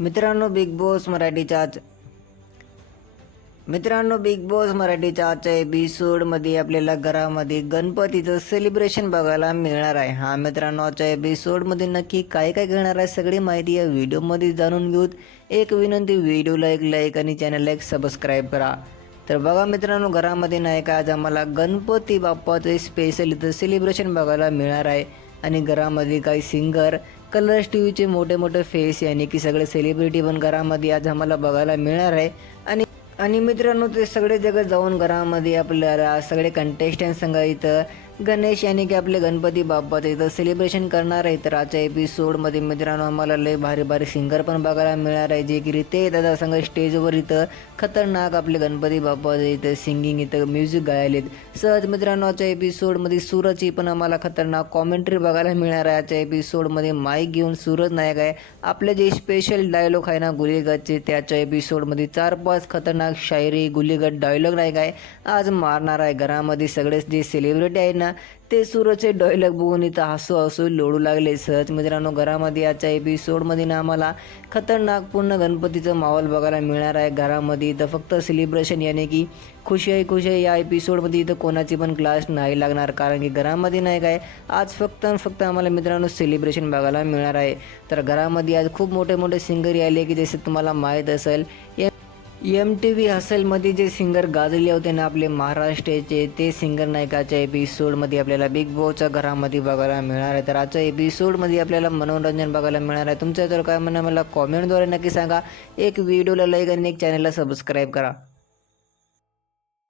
मित्रांनो big boss मराठीच्या आज मित्रांनो बिग बॉस मराठीच्या आजच्या एपिसोडमध्ये आपल्याला घरामध्ये गणपतीचं सेलिब्रेशन बघायला मिळणार आहे. हा मित्रांनो आजच्या एपिसोडमध्ये नक्की काय काय घेणार आहे सगळी माहिती या व्हिडिओमध्ये जाणून घेऊत. एक विनंती व्हिडिओला एक लाईक आणि चॅनलला एक सबस्क्राईब करा. तर बघा मित्रांनो घरामध्ये नाही का आज आम्हाला गणपती बाप्पाचं स्पेशल इथं सेलिब्रेशन बघायला मिळणार आहे. आणि घरामध्ये काही सिंगर कलर्स टी व्हीचे मोठे मोठे फेस याने की सगळे सेलिब्रिटी पण घरामध्ये आज आम्हाला बघायला मिळणार आहे. आणि आणि मित्रांनो ते सगळे जगत जाऊन घरामध्ये आपल्याला सगळे कंटेस्टंट संघ इथं गणेश यानी की आपले गणपती बाप्पाचं इथं सेलिब्रेशन करणार आहे तर आजच्या एपिसोडमध्ये मित्रांनो आम्हाला लय भारी भारी सिंगर पण बघायला मिळणार आहे. जे की रिते दादा संघ स्टेजवर इथं खतरनाक आपले गणपती बाप्पाचं इथं सिंगिंग इथं म्युझिक गायलेत. सहज मित्रांनो आजच्या एपिसोडमध्ये सूरजची पण आम्हाला खतरनाक कॉमेंट्री बघायला मिळणार आहे. आजच्या एपिसोडमध्ये माईक घेऊन सूरज नायक आहे. आपले जे स्पेशल डायलॉग आहे ना गुलीगतचे त्याच्या एपिसोडमध्ये चार पाच खतरनाक शायरी गुलीगत डायलॉग नायक आहे. आज मारणार आहे. घरामध्ये सगळेच जे सेलिब्रिटी आहे ना ते सूरजचे डायलॉग बघून इथं हसू हसू लोळू लागले सहज. मित्रांनो घरामध्ये आजच्या एपिसोडमध्ये ना आम्हाला खतरनाक पूर्ण गणपतीचं माहोल बघायला मिळणार आहे. घरामध्ये इथं फक्त सेलिब्रेशन याने की खुशी आहे खुशी आहे. या एपिसोडमध्ये इथं कोणाची पण क्लास नाही लागणार. कारण की घरामध्ये नाही काय आज फक्त आणि फक्त आम्हाला मित्रांनो सेलिब्रेशन बघायला मिळणार आहे. तर घरामध्ये आज खूप मोठे मोठे सिंगर आले की जसे तुम्हाला माहीत असेल एम टी व्ही हसलमध्ये जे सिंगर गाजले होते ना आपले महाराष्ट्राचे ते सिंगर नायकाच्या एपिसोडमध्ये आपल्याला बिग बॉसच्या घरामध्ये बघायला मिळणार आहे. तर आजच्या एपिसोडमध्ये आपल्याला मनोरंजन बघायला मिळणार आहे. तुमचं तर काय म्हणणं मला कॉमेंटद्वारे नक्की सांगा. एक व्हिडिओला लाईक आणि एक चॅनलला सबस्क्राईब करा.